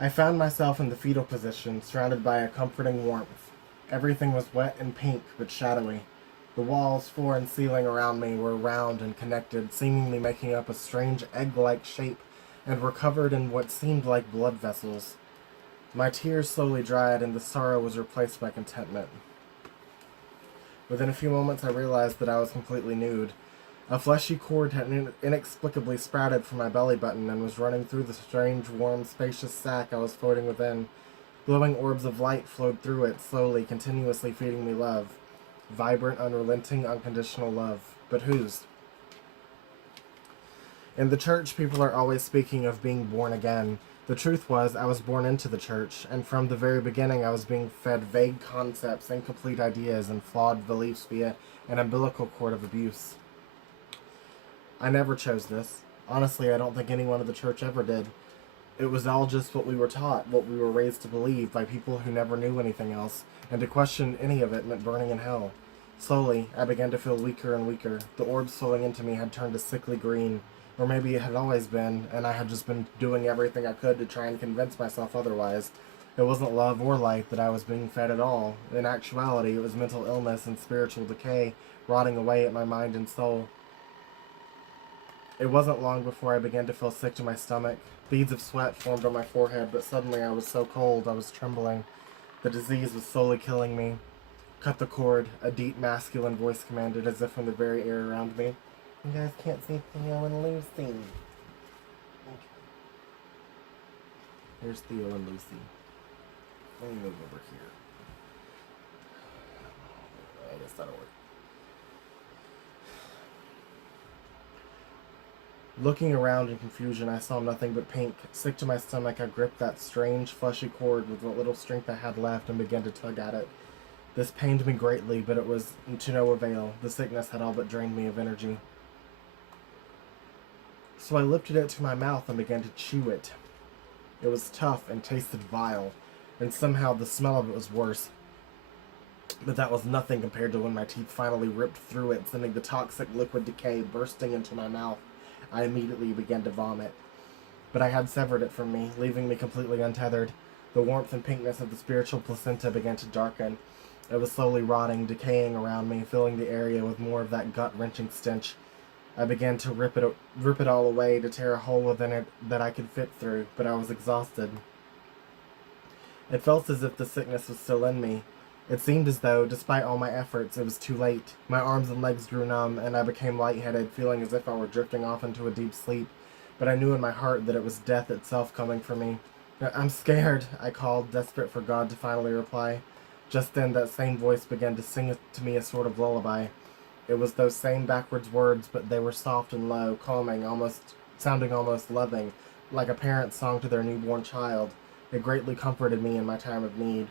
I found myself in the fetal position, surrounded by a comforting warmth. Everything was wet and pink, but shadowy. The walls, floor, and ceiling around me were round and connected, seemingly making up a strange egg-like shape, and were covered in what seemed like blood vessels. My tears slowly dried, and the sorrow was replaced by contentment. Within a few moments, I realized that I was completely nude. A fleshy cord had inexplicably sprouted from my belly button and was running through the strange, warm, spacious sack I was floating within. Glowing orbs of light flowed through it, slowly, continuously feeding me love. Vibrant, unrelenting, unconditional love. But whose? In the church, people are always speaking of being born again. The truth was, I was born into the church, and from the very beginning I was being fed vague concepts, incomplete ideas, and flawed beliefs via an umbilical cord of abuse. I never chose this. Honestly, I don't think anyone in the church ever did. It was all just what we were taught, what we were raised to believe by people who never knew anything else, and to question any of it meant burning in hell. Slowly, I began to feel weaker and weaker. The orbs flowing into me had turned a sickly green, or maybe it had always been, and I had just been doing everything I could to try and convince myself otherwise. It wasn't love or light that I was being fed at all. In actuality, it was mental illness and spiritual decay, rotting away at my mind and soul. It wasn't long before I began to feel sick to my stomach. Beads of sweat formed on my forehead, but suddenly I was so cold I was trembling. The disease was slowly killing me. Cut the cord, a deep masculine voice commanded, as if from the very air around me. You guys can't see Theo and Lucy. Okay. Here's Theo and Lucy. Let me move over here. I guess that'll work. Looking around in confusion, I saw nothing but pink. Sick to my stomach, I gripped that strange, fleshy cord with what little strength I had left and began to tug at it. This pained me greatly, but it was to no avail. The sickness had all but drained me of energy. So I lifted it to my mouth and began to chew it. It was tough and tasted vile, and somehow the smell of it was worse. But that was nothing compared to when my teeth finally ripped through it, sending the toxic liquid decay bursting into my mouth. I immediately began to vomit. But I had severed it from me, leaving me completely untethered. The warmth and pinkness of the spiritual placenta began to darken. It was slowly rotting, decaying around me, filling the area with more of that gut-wrenching stench. I began to rip it all away, to tear a hole within it that I could fit through, but I was exhausted. It felt as if the sickness was still in me. It seemed as though, despite all my efforts, it was too late. My arms and legs grew numb, and I became lightheaded, feeling as if I were drifting off into a deep sleep. But I knew in my heart that it was death itself coming for me. "I'm scared," I called, desperate for God to finally reply. Just then, that same voice began to sing to me a sort of lullaby. It was those same backwards words, but they were soft and low, calming, sounding almost loving, like a parent's song to their newborn child. It greatly comforted me in my time of need.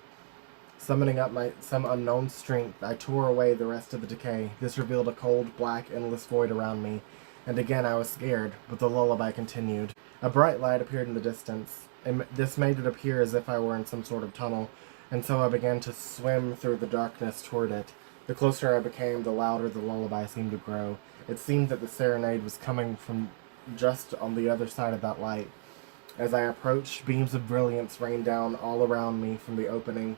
Summoning up some unknown strength, I tore away the rest of the decay. This revealed a cold, black, endless void around me. And again I was scared, but the lullaby continued. A bright light appeared in the distance. This made it appear as if I were in some sort of tunnel, and so I began to swim through the darkness toward it. The closer I became, the louder the lullaby seemed to grow. It seemed that the serenade was coming from just on the other side of that light. As I approached, beams of brilliance rained down all around me from the opening.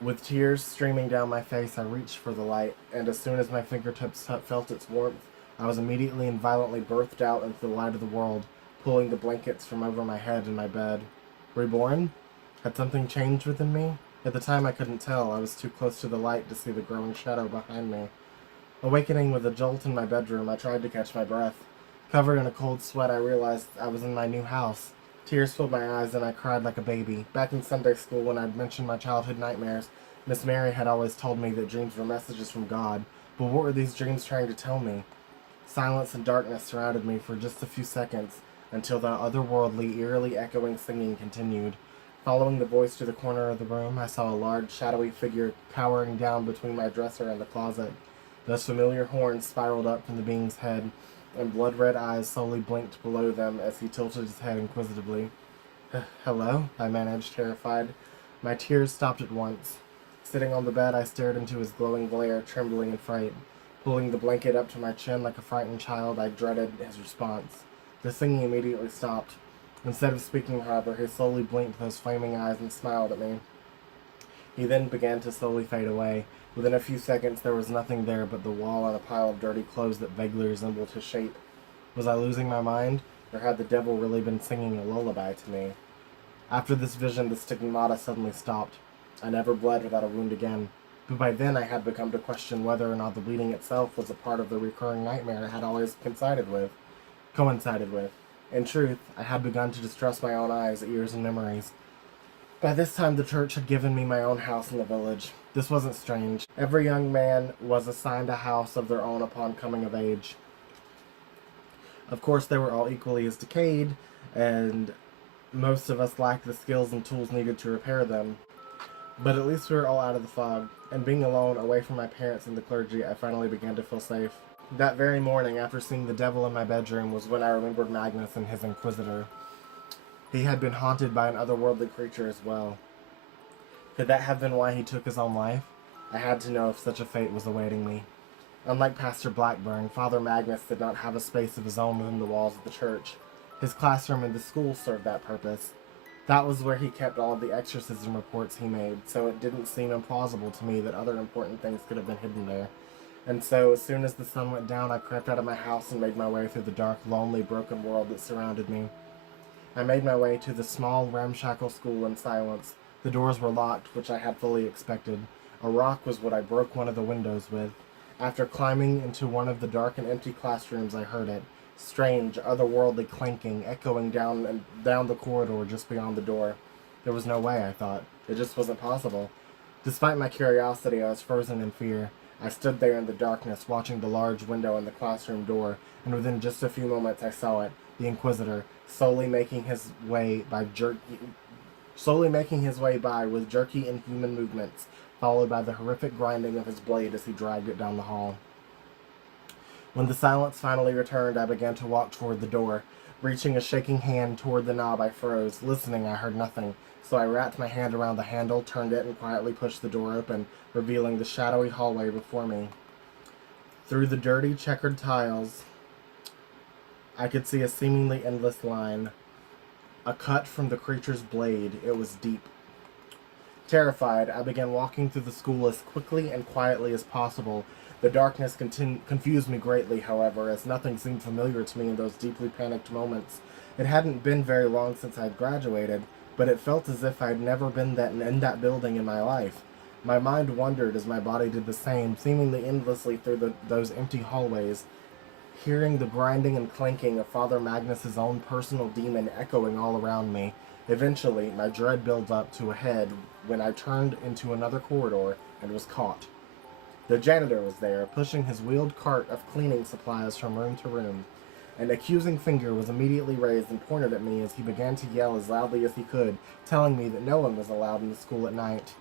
With tears streaming down my face, I reached for the light, and as soon as my fingertips felt its warmth, I was immediately and violently birthed out into the light of the world, pulling the blankets from over my head in my bed. Reborn? Had something changed within me? At the time I couldn't tell. I was too close to the light to see the growing shadow behind me. Awakening with a jolt in my bedroom, I tried to catch my breath. Covered in a cold sweat, I realized I was in my new house. Tears filled my eyes and I cried like a baby. Back in Sunday school, when I'd mentioned my childhood nightmares, Miss Mary had always told me that dreams were messages from God. But what were these dreams trying to tell me? Silence and darkness surrounded me for just a few seconds, until the otherworldly, eerily echoing singing continued. Following the voice to the corner of the room, I saw a large, shadowy figure cowering down between my dresser and the closet. Those familiar horns spiraled up from the being's head, and blood-red eyes slowly blinked below them as he tilted his head inquisitively. "Hello?" I managed, terrified. My tears stopped at once. Sitting on the bed, I stared into his glowing glare, trembling in fright. Pulling the blanket up to my chin like a frightened child, I dreaded his response. The singing immediately stopped. Instead of speaking, however, he slowly blinked those flaming eyes and smiled at me. He then began to slowly fade away. Within a few seconds, there was nothing there but the wall and a pile of dirty clothes that vaguely resembled his shape. Was I losing my mind, or had the devil really been singing a lullaby to me? After this vision, the stigmata suddenly stopped. I never bled without a wound again, but by then I had begun to question whether or not the bleeding itself was a part of the recurring nightmare I had always coincided with. In truth, I had begun to distrust my own eyes, ears, and memories. By this time, the church had given me my own house in the village. This wasn't strange. Every young man was assigned a house of their own upon coming of age. Of course, they were all equally as decayed, and most of us lacked the skills and tools needed to repair them. But at least we were all out of the fog, and being alone, away from my parents and the clergy, I finally began to feel safe. That very morning, after seeing the devil in my bedroom, was when I remembered Magnus and his Inquisitor. He had been haunted by an otherworldly creature as well. Could that have been why he took his own life? I had to know if such a fate was awaiting me. Unlike Pastor Blackburn, Father Magnus did not have a space of his own within the walls of the church. His classroom and the school served that purpose. That was where he kept all of the exorcism reports he made, so it didn't seem implausible to me that other important things could have been hidden there. And so, as soon as the sun went down, I crept out of my house and made my way through the dark, lonely, broken world that surrounded me. I made my way to the small, ramshackle school in silence. The doors were locked, which I had fully expected. A rock was what I broke one of the windows with. After climbing into one of the dark and empty classrooms, I heard it. Strange, otherworldly clanking, echoing down the corridor just beyond the door. There was no way, I thought. It just wasn't possible. Despite my curiosity, I was frozen in fear. I stood there in the darkness, watching the large window in the classroom door, and within just a few moments I saw it, the Inquisitor, slowly making his way by with jerky, inhuman movements, followed by the horrific grinding of his blade as he dragged it down the hall. When the silence finally returned, I began to walk toward the door. Reaching a shaking hand toward the knob, I froze. Listening, I heard nothing, so I wrapped my hand around the handle, turned it, and quietly pushed the door open, revealing the shadowy hallway before me. Through the dirty, checkered tiles, I could see a seemingly endless line. A cut from the creature's blade. It was deep. Terrified, I began walking through the school as quickly and quietly as possible. The darkness confused me greatly, however, as nothing seemed familiar to me in those deeply panicked moments. It hadn't been very long since I had graduated, but it felt as if I had never been in that building in my life. My mind wandered as my body did the same, seemingly endlessly through those empty hallways, hearing the grinding and clanking of Father Magnus's own personal demon echoing all around me. Eventually, my dread built up to a head when I turned into another corridor and was caught. The janitor was there, pushing his wheeled cart of cleaning supplies from room to room. An accusing finger was immediately raised and pointed at me as he began to yell as loudly as he could, telling me that no one was allowed in the school at night.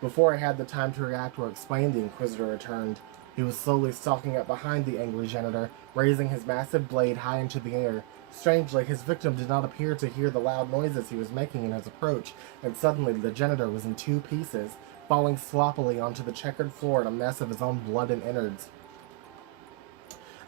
Before I had the time to react or explain, the Inquisitor returned. He was slowly stalking up behind the angry janitor, raising his massive blade high into the air. Strangely, his victim did not appear to hear the loud noises he was making in his approach, and suddenly the janitor was in two pieces, falling sloppily onto the checkered floor in a mess of his own blood and innards.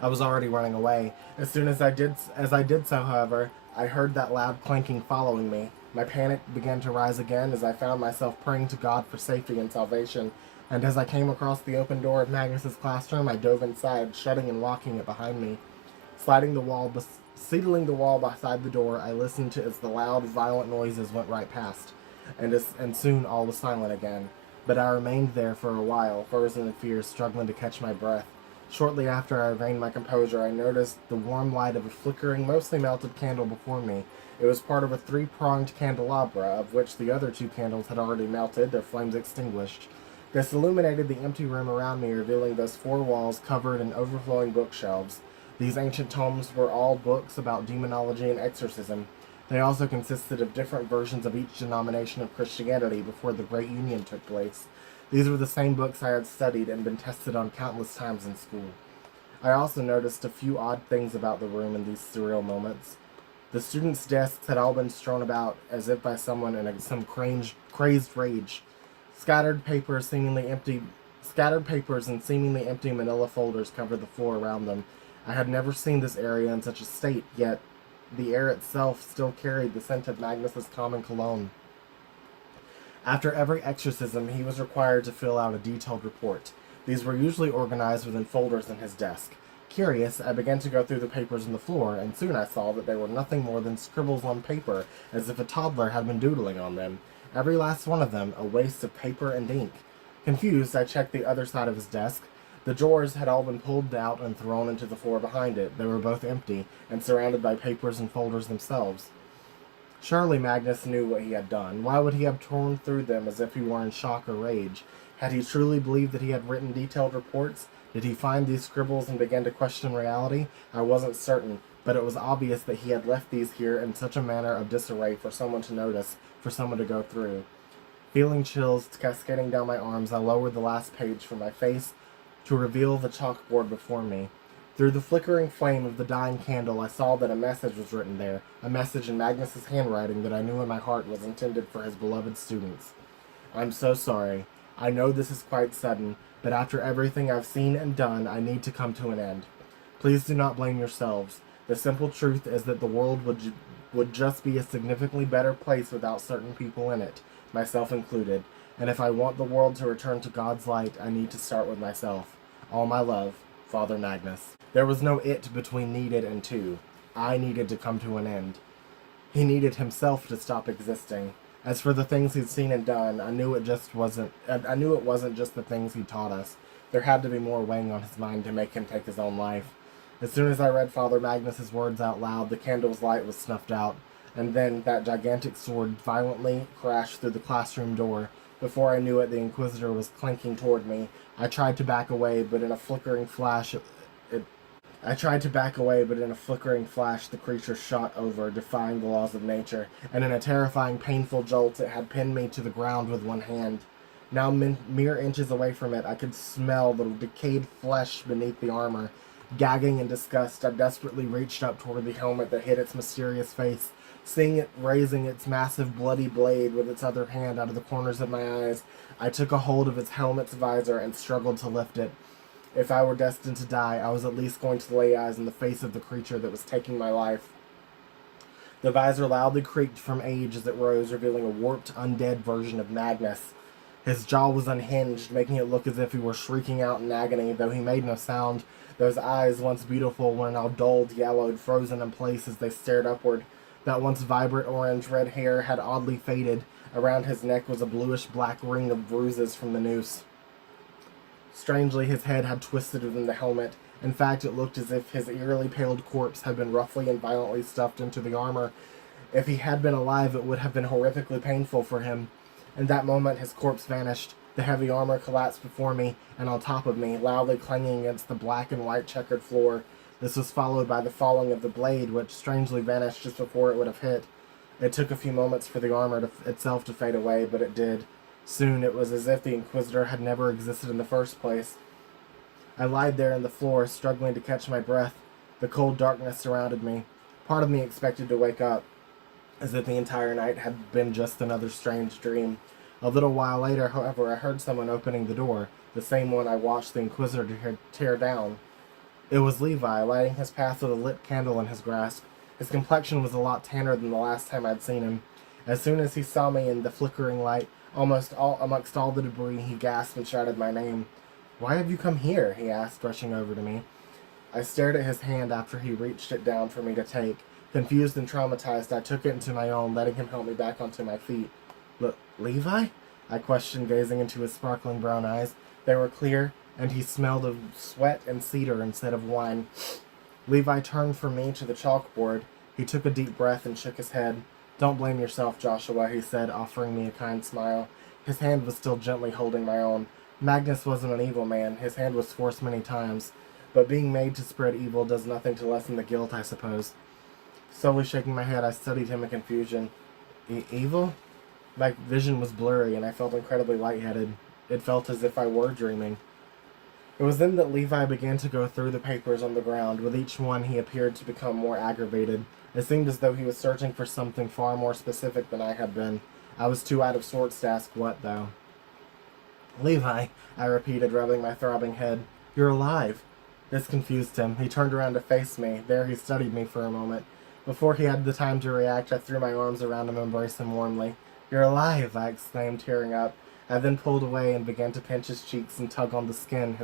I was already running away. As soon as I did so, however, I heard that loud clanking following me. My panic began to rise again as I found myself praying to God for safety and salvation, and as I came across the open door of Magnus's classroom, I dove inside, shutting and locking it behind me. Sealing the wall beside the door, I listened to as the loud, violent noises went right past, and soon all was silent again. But I remained there for a while, frozen in fear, struggling to catch my breath. Shortly after I regained my composure, I noticed the warm light of a flickering, mostly melted candle before me. It was part of a three-pronged candelabra, of which the other two candles had already melted, their flames extinguished. This illuminated the empty room around me, revealing those four walls covered in overflowing bookshelves. These ancient tomes were all books about demonology and exorcism. They also consisted of different versions of each denomination of Christianity before the Great Union took place. These were the same books I had studied and been tested on countless times in school. I also noticed a few odd things about the room in these surreal moments. The students' desks had all been strewn about as if by someone in some crazed rage. Scattered papers and seemingly empty manila folders covered the floor around them. I had never seen this area in such a state, yet the air itself still carried the scent of Magnus's common cologne. After every exorcism, he was required to fill out a detailed report. These were usually organized within folders in his desk. Curious, I began to go through the papers on the floor, and soon I saw that they were nothing more than scribbles on paper, as if a toddler had been doodling on them. Every last one of them a waste of paper and ink. Confused, I checked the other side of his desk. The drawers had all been pulled out and thrown into the floor behind it. They were both empty, and surrounded by papers and folders themselves. Surely Magnus knew what he had done. Why would he have torn through them as if he were in shock or rage? Had he truly believed that he had written detailed reports? Did he find these scribbles and begin to question reality? I wasn't certain, but it was obvious that he had left these here in such a manner of disarray for someone to notice, for someone to go through. Feeling chills cascading down my arms, I lowered the last page from my face to reveal the chalkboard before me. Through the flickering flame of the dying candle, I saw that a message was written there, a message in Magnus's handwriting that I knew in my heart was intended for his beloved students. I'm so sorry. I know this is quite sudden, but after everything I've seen and done, I need to come to an end. Please do not blame yourselves. The simple truth is that the world would just be a significantly better place without certain people in it, myself included, and if I want the world to return to God's light, I need to start with myself. All my love, Father Magnus. There was no it between needed and to. I needed to come to an end. He needed himself to stop existing. As for the things he'd seen and done, I knew it wasn't just the things he taught us. There had to be more weighing on his mind to make him take his own life. As soon as I read Father Magnus's words out loud, the candle's light was snuffed out, and then that gigantic sword violently crashed through the classroom door. Before I knew it, the Inquisitor was clanking toward me. I tried to back away, but in a flickering flash, the creature shot over, defying the laws of nature, and in a terrifying, painful jolt, it had pinned me to the ground with one hand. Now mere inches away from it, I could smell the decayed flesh beneath the armor. Gagging in disgust, I desperately reached up toward the helmet that hid its mysterious face. Seeing it raising its massive bloody blade with its other hand out of the corners of my eyes, I took a hold of its helmet's visor and struggled to lift it. If I were destined to die, I was at least going to lay eyes on the face of the creature that was taking my life. The visor loudly creaked from age as it rose, revealing a warped, undead version of Magnus. His jaw was unhinged, making it look as if he were shrieking out in agony, though he made no sound. Those eyes, once beautiful, were now dulled, yellowed, frozen in place as they stared upward. That once vibrant orange-red hair had oddly faded. Around his neck was a bluish-black ring of bruises from the noose. Strangely, his head had twisted within the helmet. In fact, it looked as if his eerily paled corpse had been roughly and violently stuffed into the armor. If he had been alive, it would have been horrifically painful for him. In that moment, his corpse vanished. The heavy armor collapsed before me, and on top of me, loudly clanging against the black and white checkered floor. This was followed by the falling of the blade, which strangely vanished just before it would have hit. It took a few moments for the armor itself to fade away, but it did. Soon it was as if the Inquisitor had never existed in the first place. I lied there on the floor, struggling to catch my breath. The cold darkness surrounded me. Part of me expected to wake up, as if the entire night had been just another strange dream. A little while later, however, I heard someone opening the door, the same one I watched the Inquisitor tear down. It was Levi, lighting his path with a lit candle in his grasp. His complexion was a lot tanner than the last time I'd seen him. As soon as he saw me in the flickering light, amongst all the debris, he gasped and shouted my name. "Why have you come here?" he asked, rushing over to me. I stared at his hand after he reached it down for me to take. Confused and traumatized, I took it into my own, letting him help me back onto my feet. Levi? I questioned, gazing into his sparkling brown eyes. They were clear, and he smelled of sweat and cedar instead of wine. Levi turned from me to the chalkboard. He took a deep breath and shook his head. "Don't blame yourself, Joshua," he said, offering me a kind smile. His hand was still gently holding my own. Magnus wasn't an evil man. His hand was forced many times. But being made to spread evil does nothing to lessen the guilt, I suppose. Slowly shaking my head, I studied him in confusion. Evil? My vision was blurry, and I felt incredibly lightheaded. It felt as if I were dreaming. It was then that Levi began to go through the papers on the ground. With each one, he appeared to become more aggravated. It seemed as though he was searching for something far more specific than I had been. I was too out of sorts to ask what, though. "Levi," I repeated, rubbing my throbbing head. "You're alive." This confused him. He turned around to face me. There he studied me for a moment. Before he had the time to react, I threw my arms around him and embraced him warmly. "You're alive," I exclaimed, tearing up. I then pulled away and began to pinch his cheeks and tug on the skin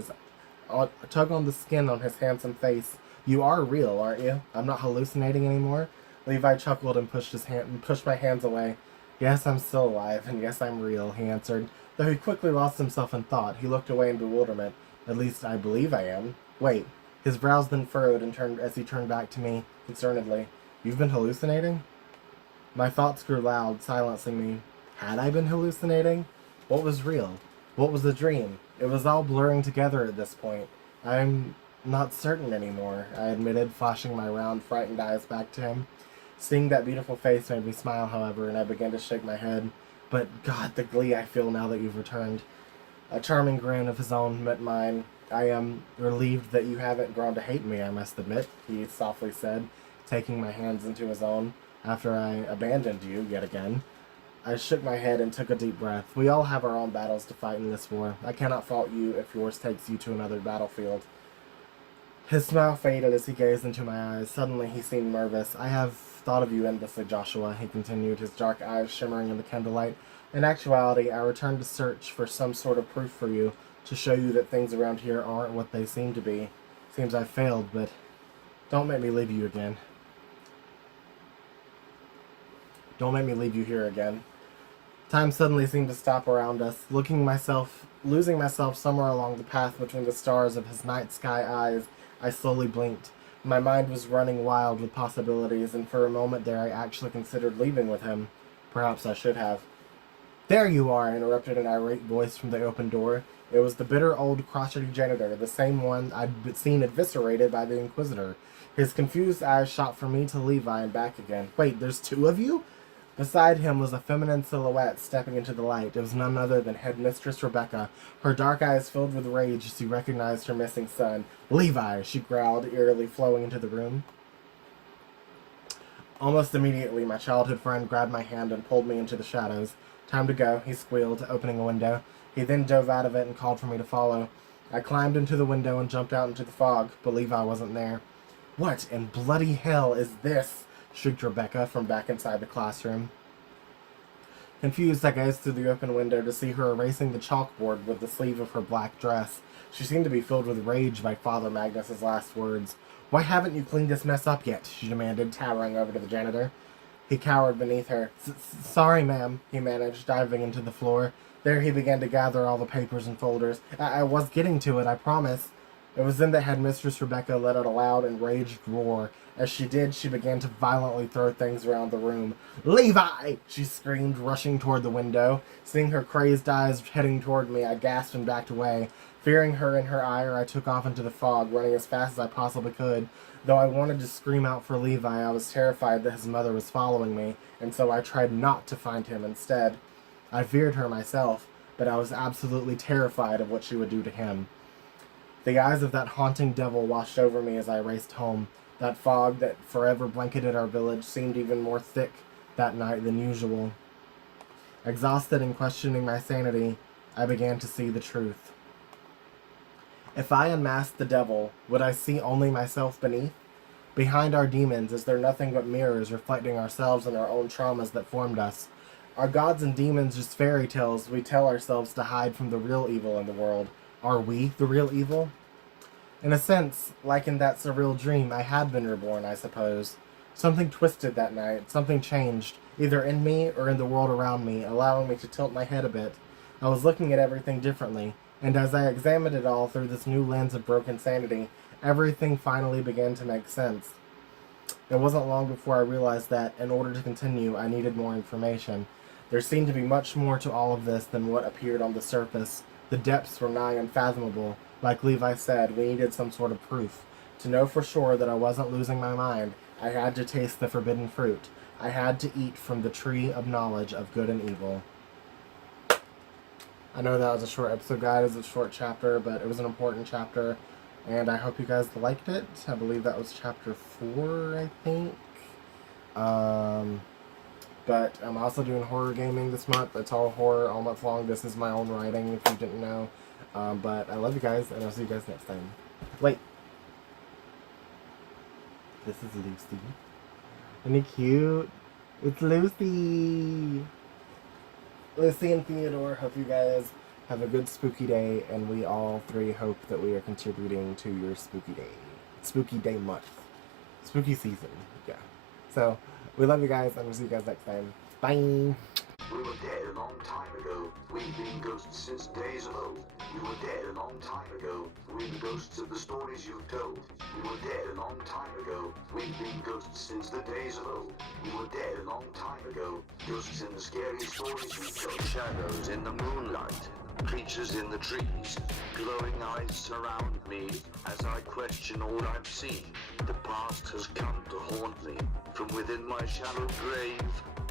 on his handsome face. "You are real, aren't you? I'm not hallucinating anymore?" Levi chuckled and pushed my hands away. "Yes, I'm still alive, and yes, I'm real," he answered. Though he quickly lost himself in thought, he looked away in bewilderment. "At least I believe I am. Wait." His brows then furrowed as he turned back to me, concernedly. "You've been hallucinating?" My thoughts grew loud, silencing me. Had I been hallucinating? What was real? What was a dream? It was all blurring together at this point. "I'm not certain anymore," I admitted, flashing my round, frightened eyes back to him. Seeing that beautiful face made me smile, however, and I began to shake my head. "But God, the glee I feel now that you've returned." A charming grin of his own met mine. "I am relieved that you haven't grown to hate me, I must admit," he softly said, taking my hands into his own, "after I abandoned you yet again." I shook my head and took a deep breath. We all have our own battles to fight in this war. I cannot fault you if yours takes you to another battlefield. His smile faded as he gazed into my eyes. Suddenly he seemed nervous. "I have thought of you endlessly, Joshua," he continued, his dark eyes shimmering in the candlelight. "In actuality, I returned to search for some sort of proof for you, to show you that things around here aren't what they seem to be. Seems I've failed, but don't make me leave you again. Don't make me leave you here again." Time suddenly seemed to stop around us. Losing myself somewhere along the path between the stars of his night sky eyes, I slowly blinked. My mind was running wild with possibilities, and for a moment there I actually considered leaving with him. Perhaps I should have. "There you are," interrupted an irate voice from the open door. It was the bitter old crotchety janitor, the same one I'd seen eviscerated by the Inquisitor. His confused eyes shot from me to Levi and back again. "Wait, there's two of you?" Beside him was a feminine silhouette stepping into the light. It was none other than Headmistress Rebecca, her dark eyes filled with rage as she recognized her missing son. "Levi!" she growled, eerily flowing into the room. Almost immediately, my childhood friend grabbed my hand and pulled me into the shadows. "Time to go," he squealed, opening a window. He then dove out of it and called for me to follow. I climbed into the window and jumped out into the fog, but Levi wasn't there. "What in bloody hell is this?" shrieked Rebecca from back inside the classroom. Confused, I gazed through the open window to see her erasing the chalkboard with the sleeve of her black dress. She seemed to be filled with rage by Father Magnus's last words. "Why haven't you cleaned this mess up yet?" she demanded, towering over to the janitor. He cowered beneath her. "Sorry, ma'am," he managed, diving into the floor. There he began to gather all the papers and folders. I was getting to it, I promise." It was then that Headmistress Rebecca let out a loud, enraged roar. As she did, she began to violently throw things around the room. "Levi!" she screamed, rushing toward the window. Seeing her crazed eyes heading toward me, I gasped and backed away. Fearing her in her ire, I took off into the fog, running as fast as I possibly could. Though I wanted to scream out for Levi, I was terrified that his mother was following me, and so I tried not to find him instead. I feared her myself, but I was absolutely terrified of what she would do to him. The eyes of that haunting devil washed over me as I raced home. That fog that forever blanketed our village seemed even more thick that night than usual. Exhausted and questioning my sanity, I began to see the truth. If I unmasked the devil, would I see only myself beneath? Behind our demons, is there nothing but mirrors reflecting ourselves and our own traumas that formed us? Are gods and demons just fairy tales we tell ourselves to hide from the real evil in the world? Are we the real evil? In a sense, like in that surreal dream, I had been reborn, I suppose. Something twisted that night, something changed, either in me or in the world around me, allowing me to tilt my head a bit. I was looking at everything differently, and as I examined it all through this new lens of broken sanity, everything finally began to make sense. It wasn't long before I realized that, in order to continue, I needed more information. There seemed to be much more to all of this than what appeared on the surface. The depths were nigh unfathomable. Like Levi said, we needed some sort of proof. To know for sure that I wasn't losing my mind, I had to taste the forbidden fruit. I had to eat from the tree of knowledge of good and evil. I know that was a short episode, guys. It's a short chapter, but it was an important chapter, and I hope you guys liked it. I believe that was chapter 4, I think. But I'm also doing horror gaming this month. It's all horror all month long. This is my own writing, if you didn't know. But I love you guys, and I'll see you guys next time. Wait. This is Lucy. Isn't he cute? It's Lucy. Lucy and Theodore, hope you guys have a good spooky day, and we all three hope that we are contributing to your spooky day. Spooky day month. Spooky season. Yeah. So, we love you guys, and we'll see you guys next time. Bye! We were dead a long time ago. We've been ghosts since days of old. We were dead a long time ago. We're the ghosts of the stories you've told. We were dead a long time ago. We've been ghosts since the days of old. We were dead a long time ago. Ghosts in the scary stories you've told. Shadows in the moonlight. Creatures in the trees. Glowing eyes surround me as I question all I've seen. The past has come to haunt me. From within my shallow grave,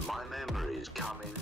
my memories coming